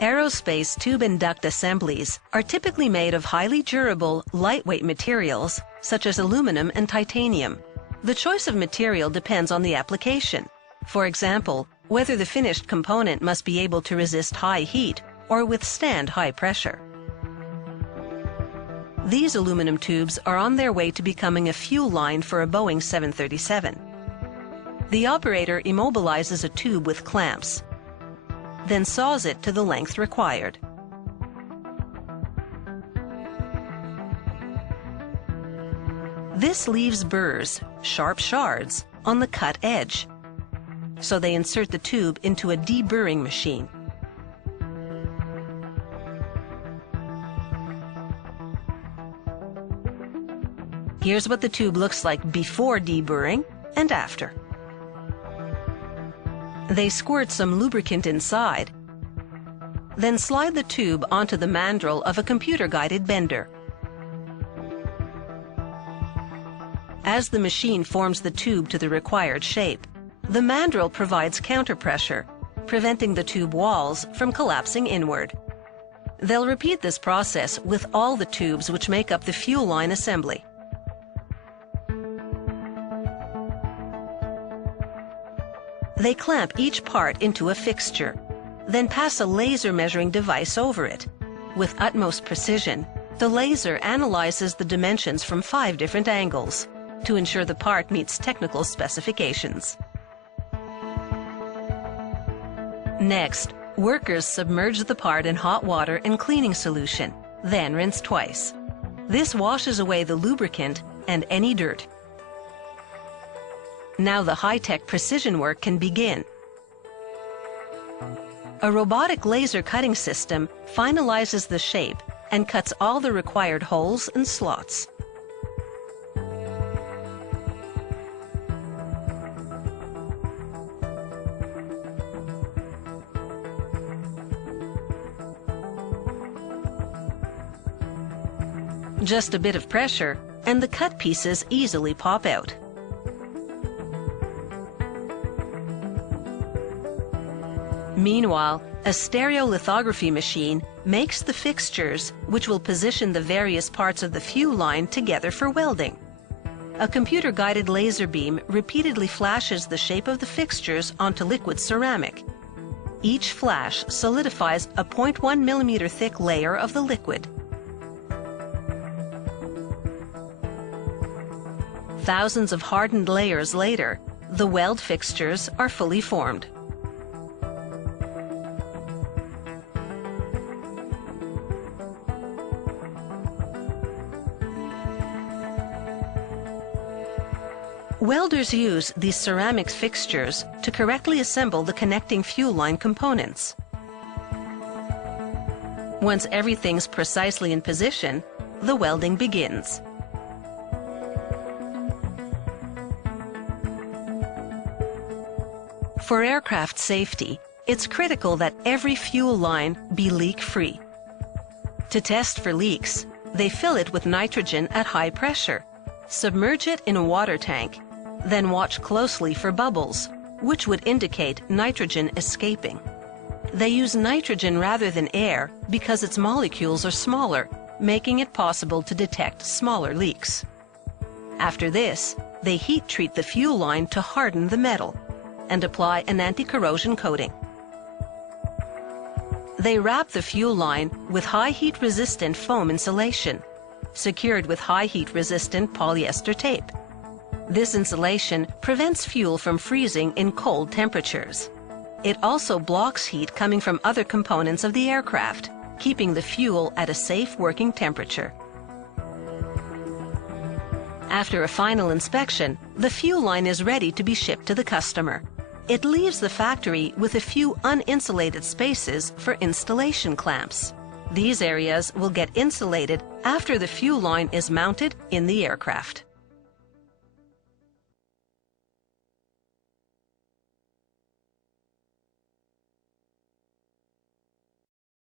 Aerospace tube and duct assemblies are typically made of highly durable, lightweight materials such as aluminum and titanium. The choice of material depends on the application. For example, whether the finished component must be able to resist high heat or withstand high pressure. These aluminum tubes are on their way to becoming a fuel line for a Boeing 737. The operator immobilizes a tube with clamps, then saws it to the length required. This leaves burrs, sharp shards, on the cut edge. So they insert the tube into a deburring machine. Here's what the tube looks like before deburring and after. They squirt some lubricant inside, then slide the tube onto the mandrel of a computer-guided bender. As the machine forms the tube to the required shape, the mandrel provides counterpressure, preventing the tube walls from collapsing inward. They'll repeat this process with all the tubes which make up the fuel line assembly. They clamp each part into a fixture, then pass a laser measuring device over it. With utmost precision, the laser analyzes the dimensions from 5 different angles to ensure the part meets technical specifications. Next, workers submerge the part in hot water and cleaning solution, then rinse twice. This washes away the lubricant and any dirt. Now the high-tech precision work can begin. A robotic laser cutting system finalizes the shape and cuts all the required holes and slots. Just a bit of pressure, and the cut pieces easily pop out. Meanwhile, a stereolithography machine makes the fixtures which will position the various parts of the fuel line together for welding. A computer-guided laser beam repeatedly flashes the shape of the fixtures onto liquid ceramic. Each flash solidifies a 0.1 millimeter thick layer of the liquid. Thousands of hardened layers later, the weld fixtures are fully formed. Welders use these ceramic fixtures to correctly assemble the connecting fuel line components. Once everything's precisely in position, the welding begins. For aircraft safety, it's critical that every fuel line be leak-free. To test for leaks, they fill it with nitrogen at high pressure, submerge it in a water tank, then watch closely for bubbles, which would indicate nitrogen escaping. They use nitrogen rather than air because its molecules are smaller, making it possible to detect smaller leaks. After this, they heat treat the fuel line to harden the metal and apply an anti-corrosion coating. They wrap the fuel line with high heat-resistant foam insulation, secured with high heat-resistant polyester tape. This insulation prevents fuel from freezing in cold temperatures. It also blocks heat coming from other components of the aircraft, keeping the fuel at a safe working temperature. After a final inspection, the fuel line is ready to be shipped to the customer. It leaves the factory with a few uninsulated spaces for installation clamps. These areas will get insulated after the fuel line is mounted in the aircraft.